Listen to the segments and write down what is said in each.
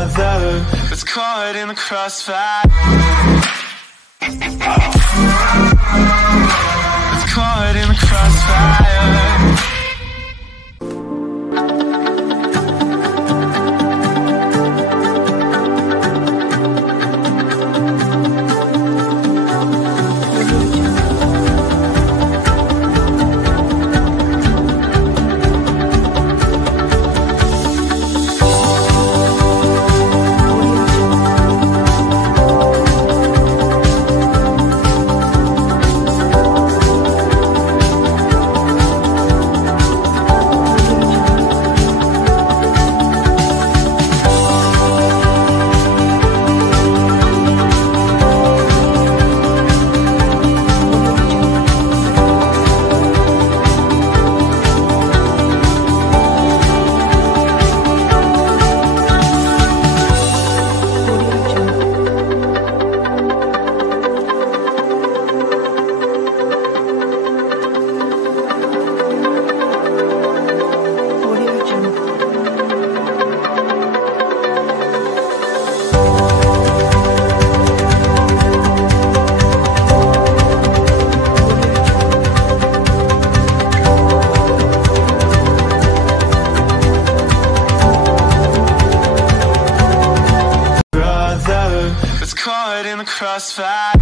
brother that's caught in the crossfire. That's caught in the crossfire. Caught in the crossfire.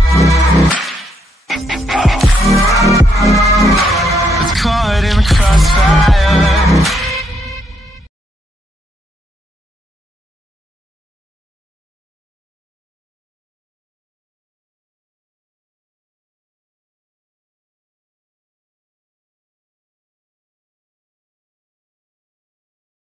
It's caught in the crossfire.